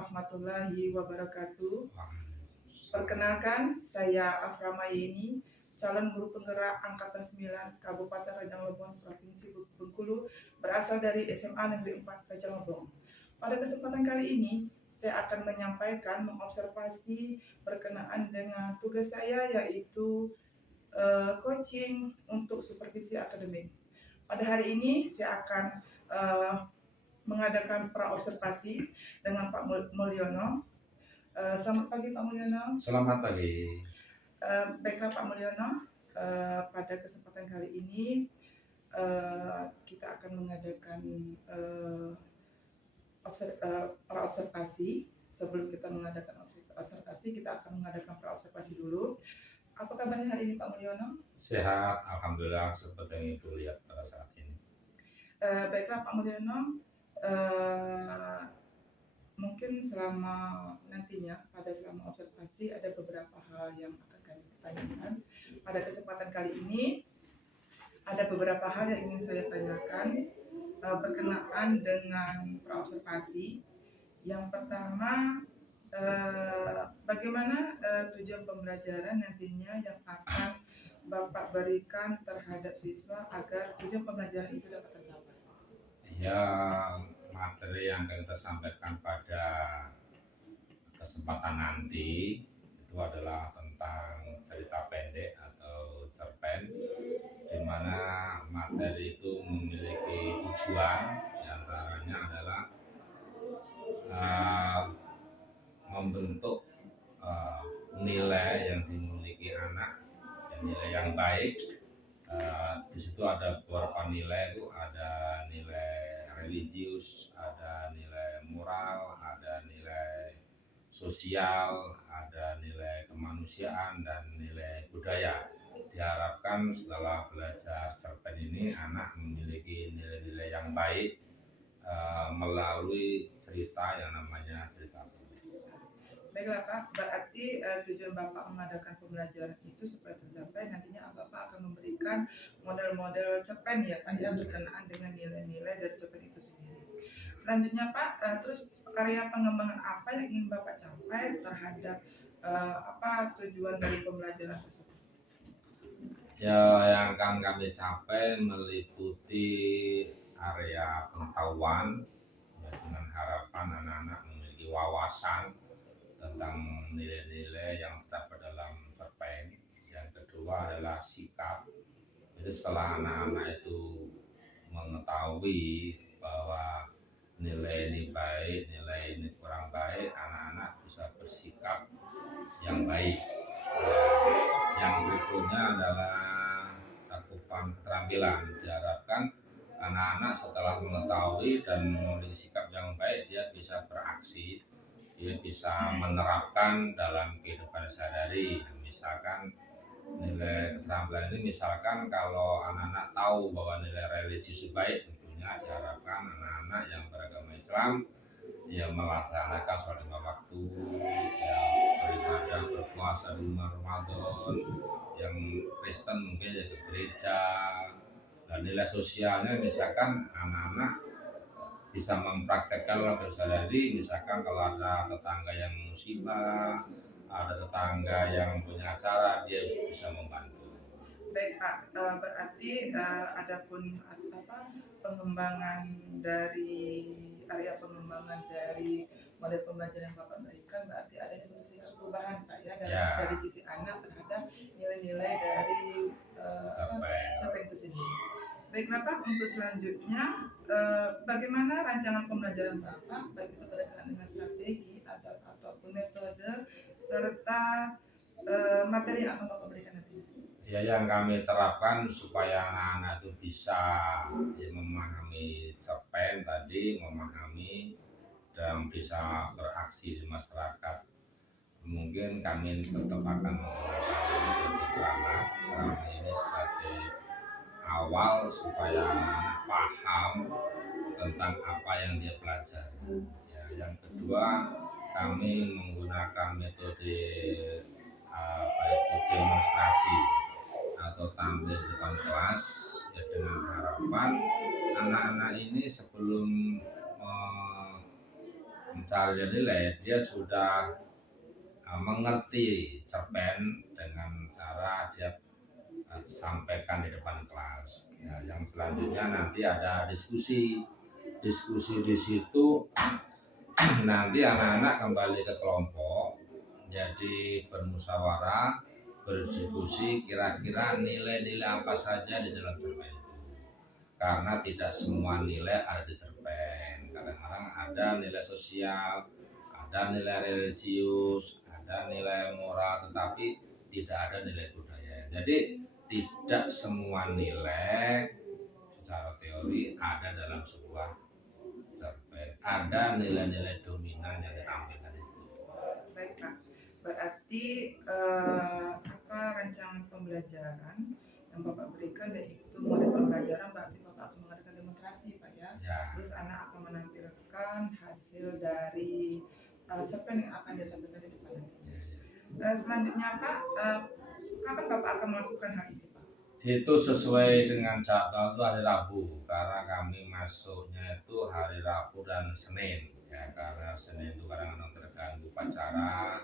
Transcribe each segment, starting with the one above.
warahmatullahi wabarakatuh. Perkenalkan, saya Afra Mayeni, calon guru penggerak Angkatan 9 Kabupaten Rajang Lebong, Provinsi Bengkulu, berasal dari SMA Negeri 4 Rajang Lebong. Pada kesempatan kali ini, saya akan menyampaikan mengobservasi berkenaan dengan tugas saya, yaitu coaching untuk supervisi akademik. Pada hari ini, saya akan mengadakan praobservasi dengan Pak Mulyono. Selamat pagi Pak Mulyono. Selamat pagi. Baiklah Pak Mulyono, pada kesempatan kali ini kita akan mengadakan praobservasi. Sebelum kita mengadakan observasi, kita akan mengadakan praobservasi dulu. Apa kabarnya hari ini Pak Mulyono? Sehat, alhamdulillah, seperti yang Ibu lihat pada saat ini. Baiklah Pak Mulyono, mungkin selama selama observasi ada beberapa hal yang akan kami tanyakan. Pada kesempatan kali ini ada beberapa hal yang ingin saya tanyakan berkenaan dengan praobservasi. Yang pertama, bagaimana tujuan pembelajaran nantinya yang akan Bapak berikan terhadap siswa agar tujuan pembelajaran itu dapat tercapai? Ya, materi yang akan kita sampaikan pada kesempatan nanti itu adalah tentang cerita pendek atau cerpen, di mana materi itu memiliki tujuan, diantaranya adalah membentuk nilai yang dimiliki anak, nilai yang baik. Di situ ada beberapa nilai, itu ada nilai religius, ada nilai moral, ada nilai sosial, ada nilai kemanusiaan, dan nilai budaya. Diharapkan setelah belajar cerpen ini anak memiliki nilai-nilai yang baik melalui cerita yang namanya cerita pendek. Baiklah Pak, berarti tujuan Bapak mengadakan pembelajaran itu supaya tercapai nantinya Bapak akan memberikan model-model cerpen ya Pak, yang berkenaan dengan nilai-nilai dari cerpen itu sendiri. Selanjutnya Pak, terus karya pengembangan apa yang ingin Bapak capai terhadap tujuan dari pembelajaran tersebut? Ya, yang akan kami capai meliputi area pengetahuan, ya, dengan harapan anak-anak memiliki wawasan tentang nilai-nilai yang terdapat dalam cerpen. Yang kedua adalah sikap. Jadi setelah anak-anak itu mengetahui bahwa nilai ini baik, nilai ini kurang baik, anak-anak bisa bersikap yang baik. Yang berikutnya adalah cakupan keterampilan. Diharapkan anak-anak setelah mengetahui dan memiliki sikap yang baik, dia bisa beraksi, dia bisa menerapkan dalam kehidupan sehari-hari. Misalkan nilai keterampilan ini, misalkan kalau anak-anak tahu bahwa nilai religius baik, tentunya diharapkan anak-anak yang beragama Islam yang melaksanakan sholat 5 waktu, yang beribadah berpuasa di bulan Ramadan, yang Kristen mungkin ya ke gereja. Dan nilai sosialnya misalkan anak-anak bisa mempraktekkan dalam sehari-hari, misalkan kalau ada tetangga yang musibah, ada tetangga yang punya acara, dia bisa membantu. Baik Pak, berarti adapun pengembangan dari area pengembangan dari model pembelajaran yang Bapak berikan, berarti adanya suatu sikap perubahan Pak ya, dari sisi anak terhadap nilai-nilai dari cerpen itu sendiri. Baiklah Pak, untuk selanjutnya bagaimana rancangan pembelajaran Bapak, baik itu berkaitan dengan strategi ataupun metode serta materi yang akan Bapak berikan nantinya? Ya, yang kami terapkan supaya anak-anak itu bisa memahami cerpen tadi, memahami dan bisa beraksi di masyarakat. Mungkin kami tetap akan menggunakan ceramah ini sebagai awal supaya anak-anak paham tentang apa yang dia pelajari. Ya, yang kedua, kami menggunakan metode demonstrasi atau tampil di depan kelas, ya, dengan harapan anak-anak ini sebelum mencari nilai, dia sudah mengerti cerpen dengan cara dia sampaikan di depan kelas. Ya, yang selanjutnya nanti ada diskusi di situ. Nanti anak-anak kembali ke kelompok, jadi bermusyawarah, berdiskusi kira-kira nilai-nilai apa saja di dalam cerpen itu. Karena tidak semua nilai ada di cerpen. Kadang-kadang ada nilai sosial, ada nilai religius, ada nilai moral, tetapi tidak ada nilai budaya. Jadi tidak semua nilai secara teori ada dalam sebuah cerpen. Ada nilai-nilai dominan yang ditampilkan itu. Baik Pak, berarti rancangan pembelajaran yang Bapak berikan yaitu model pembelajaran, berarti Bapak akan mengadakan demonstrasi Pak ya. Terus anak akan menampilkan hasil dari cerpen yang akan ditampilkan di depan nantinya. Selanjutnya Pak, kapan Bapak akan melakukan hal itu Pak? Itu sesuai dengan jadwal itu hari Rabu, karena kami masuknya itu hari Rabu dan Senin ya, karena Senin itu kadang-kadang terganggu upacara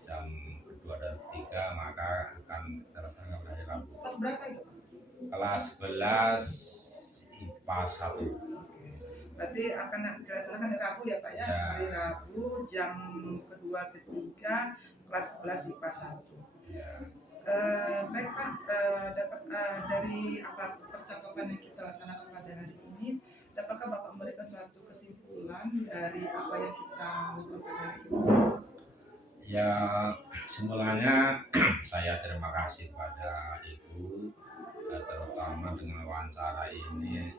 jam kedua dan ketiga, maka akan terlaksana pada hari Rabu. Kelas berapa itu Pak? Kelas 11 IPA 1. Berarti akan dilaksanakan hari Rabu ya Pak ya? Ya. Hari Rabu jam kedua ketiga kelas 11 IPA 1. Ya. Baik Pak, dapat dari apa percakapan yang kita laksanakan pada hari ini, dapatkah Bapak memberikan suatu kesimpulan dari apa yang kita lakukan pada hari ini? Ya, kesimpulannya saya terima kasih pada Ibu, terutama dengan wawancara ini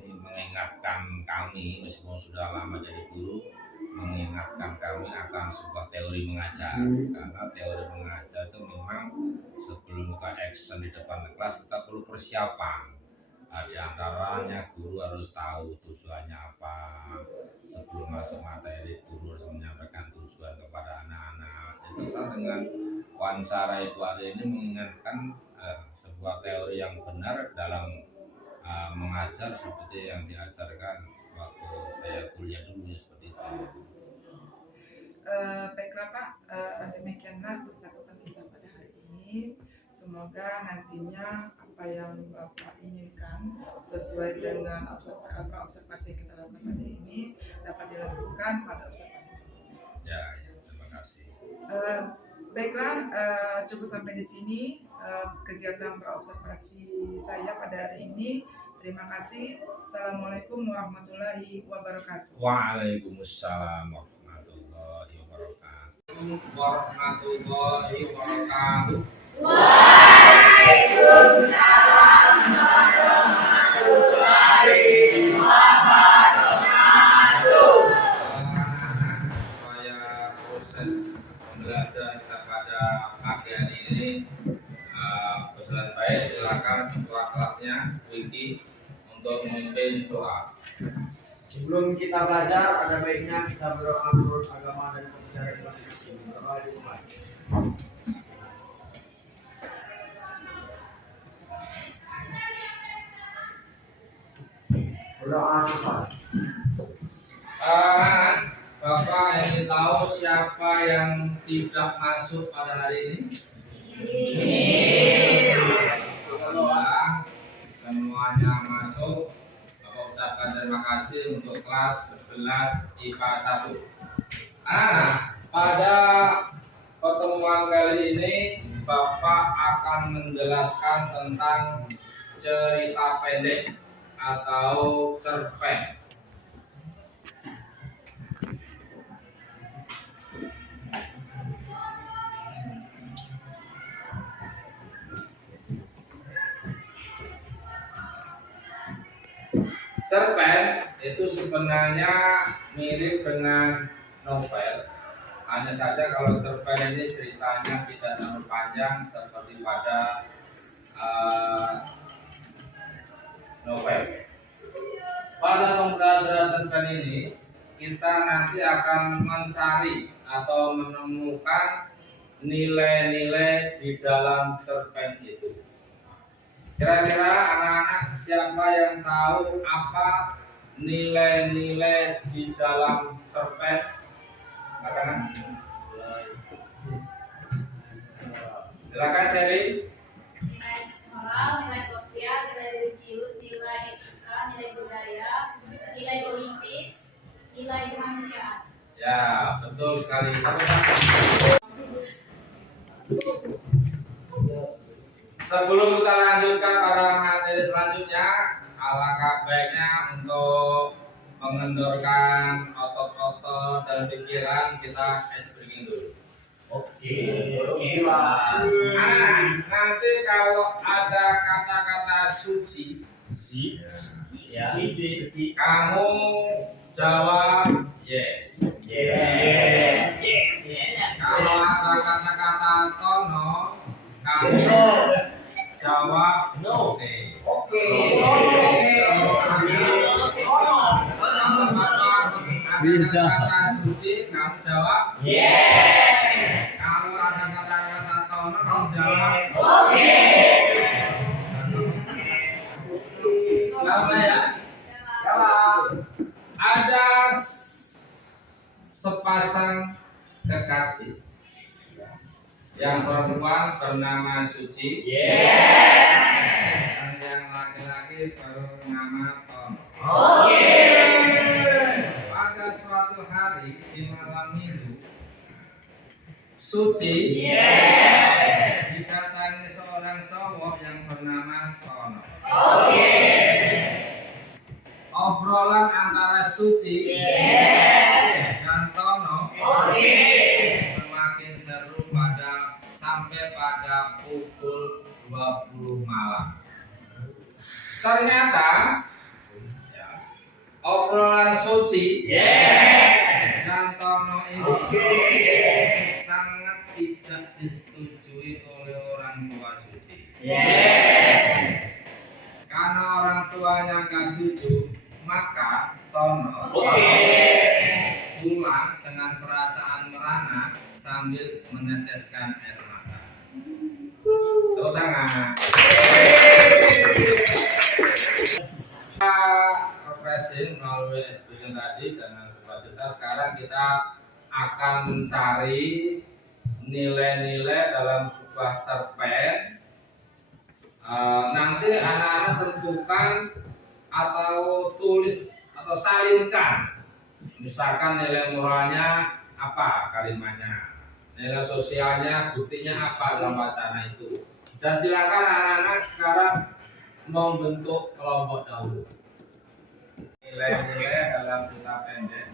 mengingatkan kami, meskipun sudah lama jadi guru, mengingatkan kami akan sebuah teori mengajar. Karena teori mengajar itu memang sebelum kita action di depan kelas, kita perlu persiapan. Di antaranya guru harus tahu tujuannya apa. Sebelum masuk materi, guru harus menyampaikan tujuan kepada anak-anak. Itu sama dengan wawancara Ibu hari ini mengingatkan sebuah teori yang benar dalam mengajar seperti yang diajarkan waktu saya kuliah dulu ya, seperti itu. Baiklah Pak, demikianlah percakapan kita pada hari ini. Semoga nantinya apa yang Bapak inginkan sesuai dengan observasi yang kita lakukan pada ini dapat dilakukan pada observasi. Ya, terima kasih. Baiklah, cukup sampai di sini kegiatan praobservasi saya pada hari ini. Terima kasih. Assalamualaikum warahmatullahi wabarakatuh. Waalaikumsalam warahmatullahi wabarakatuh. Warahmatullahi wabarakatuh. Waalaikumsalam warahmatullahi wabarakatuh. Supaya proses pembelajaran kita pada pagi hari ini berjalan baik, silakan ketua kelasnya Wiki untuk memimpin doa. Sebelum kita belajar, ada baiknya kita berdoa menurut agama dan kepercayaan masing-masing. Berdoa di rumah. Berdoa sifat. Bapak ingin tahu siapa yang tidak masuk pada hari ini? Alhamdulillah, semuanya masuk. Bapak ucapkan terima kasih untuk kelas 11 IPA 1. Pada pertemuan kali ini Bapak akan menjelaskan tentang cerita pendek atau cerpen. Cerpen itu sebenarnya mirip dengan novel. Hanya saja kalau cerpen ini ceritanya tidak terlalu panjang seperti pada novel. Pada pembelajaran cerpen ini kita nanti akan mencari atau menemukan nilai-nilai di dalam cerpen itu. Kira-kira anak-anak siapa yang tahu apa nilai-nilai di dalam cerpen. Silakan. Silakan Cherry. Nilai moral, nilai sosial, nilai religius, nilai etika, nilai budaya, nilai politis, nilai kemanusiaan. Ya, betul sekali. Sebelum kita lanjutkan pada materi selanjutnya, alangkah baiknya untuk mengendorkan otot-otot dan pikiran kita ice breaking dulu. Oke, Pak. Nanti kalau ada kata-kata suci, Ya. kamu jawab yes. Kalau ada kata-kata tono, kamu jawab No. oke. Oke. Ada kata suci, kamu jawab Yes. kalau ada kata-kata tono, kamu jawab Oke. apa ya? Ada sepasang kekasih. Yang perempuan bernama Suci, dan yang laki-laki bernama Tom. Pada suatu hari di malam minggu, Suci didatangi seorang cowok yang bernama Tono. Obrolan antara Suci dan Tono semakin seru sampai pada pukul 20 malam. Ternyata obrolan Suci dan Tono ini sangat tidak disetujui oleh orang tua Suci. Karena orang tuanya nggak setuju, maka Tono pulang dengan perasaan merana sambil meneteskan air mata. Tepuk tangan. Kita refreshing melalui experience tadi dengan sukacita. Sekarang kita akan mencari nilai-nilai dalam sebuah cerpen. Nanti anak-anak tentukan atau tulis atau salinkan. Misalkan nilai moralnya apa kalimatnya, nilai sosialnya buktinya apa dalam wacana itu. Dan silakan anak-anak sekarang membentuk kelompok dahulu. Nilai-nilai dalam cerita pendek.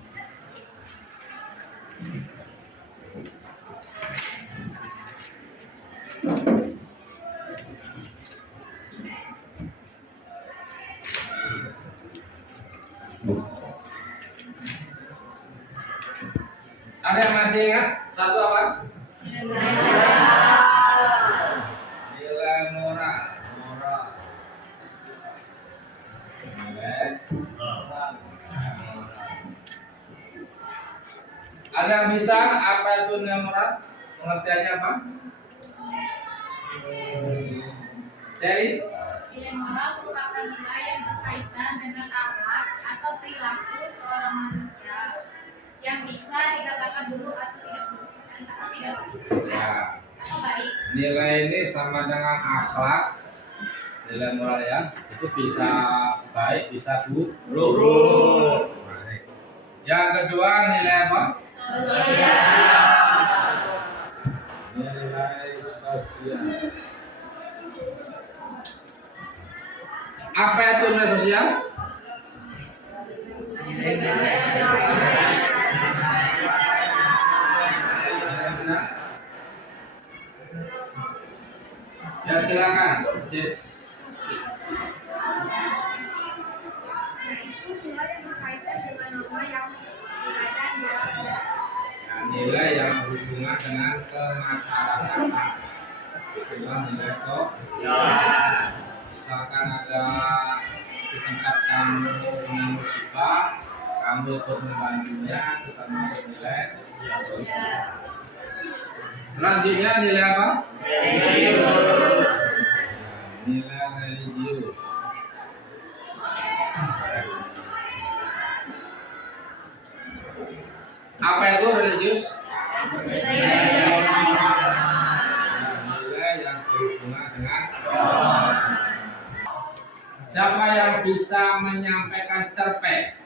Ada yang masih ingat? Satu apa? Nilai moral. Ada yang bisa apa itu nilai moral? Pengertiannya apa? Cherry? Nilai moral merupakan nilai yang berkaitan dengan akhlak atau perilaku seorang manusia yang bisa dikatakan buruk atau tidak buruk atau tidak baik Ya. atau baik. Nilai ini sama dengan akhlak. Nilai moral ya, itu bisa baik, bisa buruk. Baik. Yang kedua nilai apa? Nilai sosial. Apa itu nilai sosial? Ya silakan, Jess. Itu nilai yang berkaitan dengan norma yang berkaitan dengan Nilai yang berhubungan dengan kemasyarakatan. Itulah nilai sosial. Misalkan ada di tempat kamu kena musibah, kamu ikut membantunya, itu termasuk nilai sosial. Selanjutnya nilai apa? Nilai religius. Apa itu religius? Nilai yang berhubungan dengan siapa yang bisa menyampaikan cerpen?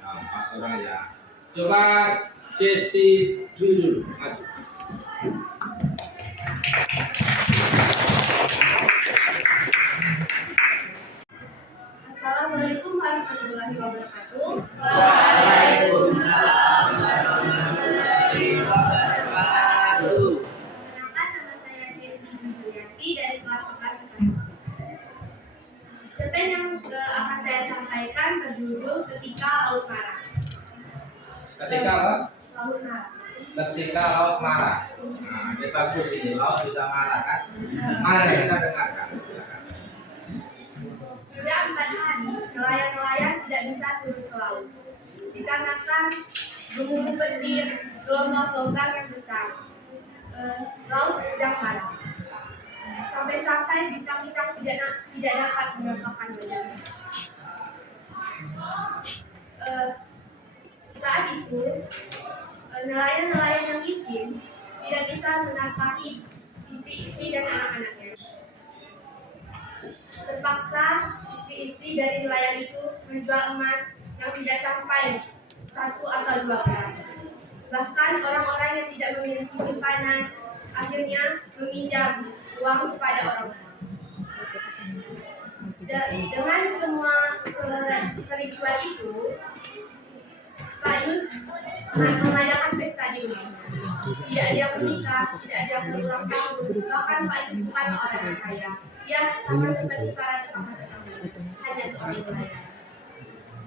Nah, 4 orang ya. Coba Jesse dulu maju. Assalamualaikum warahmatullahi wabarakatuh. Waalaikumsalam warahmatullahi wabarakatuh. Perkenalkan, nama saya Jessi Julianti dari kelas 11. Cerpen yang akan saya sampaikan berjudul Ketika Laut Marah. Ketika apa? Laut Marah. Ketika laut marah. Nah, ini bagus ini, laut bisa marah kan? Mari kita dengarkan. Silakan. Sudah 4 hari, nelayan-nelayan tidak bisa turun ke laut dikarenakan gemuruh petir, gelombang-gelombang yang besar. Laut sedang marah. Sampai-sampai bintang-bintang tidak dapat menampakkan wajahnya. Saat itu, nelayan-nelayan yang miskin tidak bisa menafkahi istri-istri dan anak-anaknya. Terpaksa istri-istri dari nelayan itu menjual emas yang tidak sampai 1 atau 2 gram. Bahkan orang-orang yang tidak memiliki simpanan akhirnya meminjam uang kepada orang tua. Dengan semua kericuan itu, Pak Yus mengadakan pesta di rumahnya. Tidak ada yang menikah, tidak ada yang berulang tahun. Bahkan Pak Yus bukan orang yang kaya. Dia sama seperti para tetangga-tetangga, hanya seorang nelayan.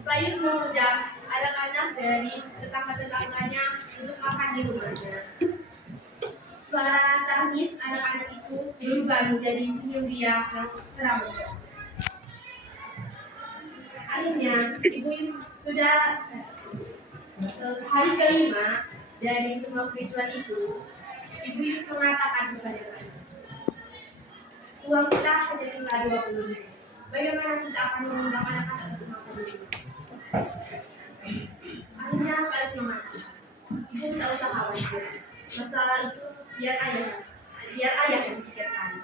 Pak Yus mengundang anak-anak dari tetangga-tetangganya untuk makan di rumahnya. Suara tangis anak-anak itu berubah menjadi senyum dia yang terang. Akhirnya, Ibu Yus sudah hari kelima dari semua kericuan itu, Ibu Yus mengatakan kepada Pak Yus, uang kita hanya tinggal 20.000. Bagaimana kita akan mengundang anak-anak untuk makan di rumah? Akhirnya Pak Yus mengatakan, Ibu tidak usah khawatir. Masalah itu biar ayah yang pikirkan.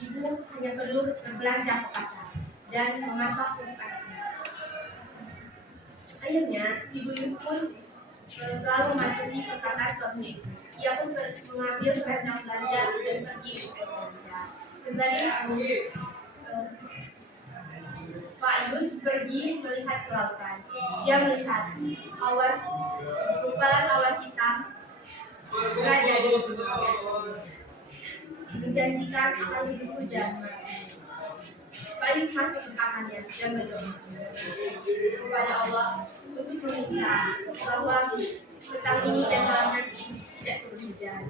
Ibu hanya perlu berbelanja ke pasar dan memasak untuk anaknya. Akhirnya Ibu Yus pun selalu mematuhi perkataan suaminya itu. Ia pun mengambil kantong belanja dan pergi untuk belanja. Sembari itu, Pak Yus pergi melihat ke lautan. Dia melihat gumpalan awan hitam berada di menjanjikan akan hujan. Pak Yus masuk ke kamarnya dan berdoa kepada Allah untuk meminta bahwa petang ini dan malam nanti tidak turun hujan.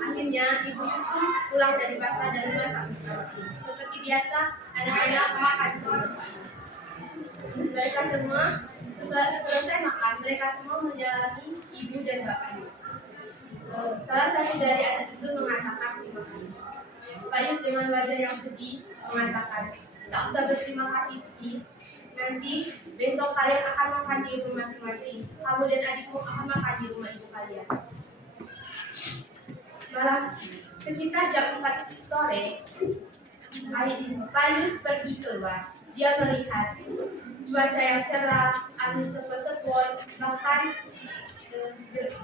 Akhirnya Ibu Yus pun pulang dari pasar dan memasak roti. Seperti biasa, anak-anak makan bersama Pak Yus. Mereka semua selesai makan, mereka semua menjalani ibu dan bapak Yus. Salah satu dari anak itu mengatakan terima kasih. Pak Yus dengan wajah yang sedih mengatakan, tak usah berterima kasih, Ti. Nanti besok kalian akan makan di rumah masing-masing. Kamu dan adikmu akan makan di rumah ibu kalian. Malam sekitar jam 4 sore, Pak Yus pergi keluar. Dia melihat cuaca yang cerah, angin sepoi-sepoi, bahkan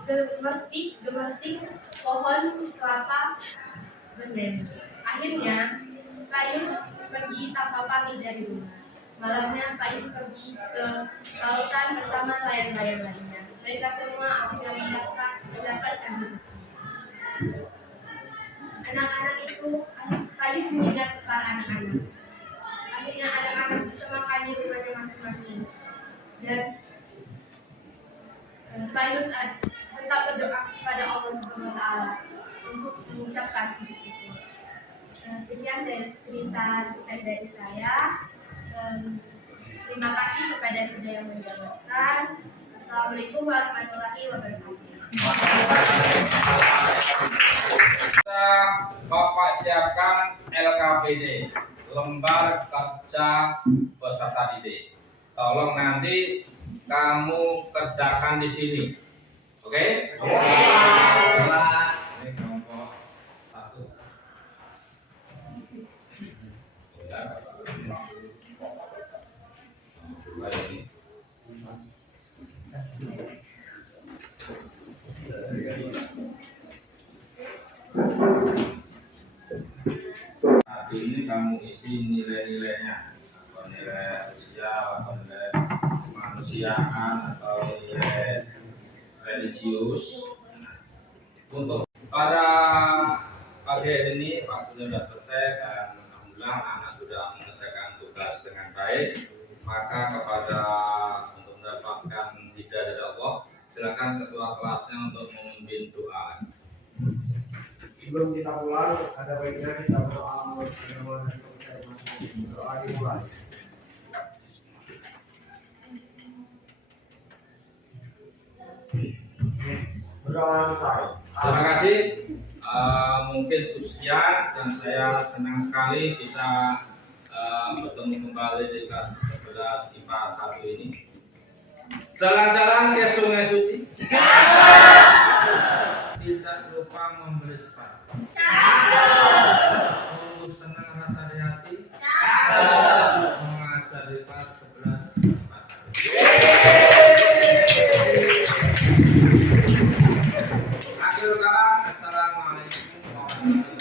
gemersik pohon kelapa bernyanyi. Akhirnya Pak Yus pergi tanpa pamit dari rumah. Malamnya Pak Yus pergi ke lautan bersama nelayan-nelayan lainnya. Mereka semua akhirnya mendapatkan rezeki. Anak-anak itu, Pak Yus mengingat para anak-anak. Akhirnya anak-anak bisa makan di rumahnya masing-masing. Dan Pak Yus tetap berdoa kepada Allah Subhanahu wa Ta'ala untuk mengucapkan puji syukur. Sekian dari cerita dari saya. Terima kasih kepada saudara yang mendengarkan. Assalamualaikum warahmatullahi wabarakatuh. Bapak siapkan LKPD, lembar kerja peserta didik. Tolong nanti kamu kerjakan di sini. Oke? Ini kelompok 1. Ya. Dua ini. Nah, ini kamu isi nilai-nilainya, atau nilai sosial, atau nilai kemanusiaan, atau nilai religius. Untuk pada pagi hari ini waktunya sudah selesai dan alhamdulillah anak-anak sudah menyelesaikan tugas dengan baik. Maka kepada untuk mendapatkan hidayah dari Allah, silakan ketua kelasnya untuk memimpin doa. Sebelum kita pulang, ada baiknya kita berdoa menurut agama dan kepercayaan masing-masing. Doa dimulai. Berdoa selesai. Terima kasih. Mungkin cukup sekian dan saya senang sekali bisa bertemu kembali di kelas 11 IPA 1 ini. Jalan-jalan ke Sungai Suci. Tidak lupa membeli sepatu. Sungguh senang rasa di hati. Mengajar di kelas 11 IPA 1. Akhir kalam, assalamualaikum warahmatullahi wabarakatuh.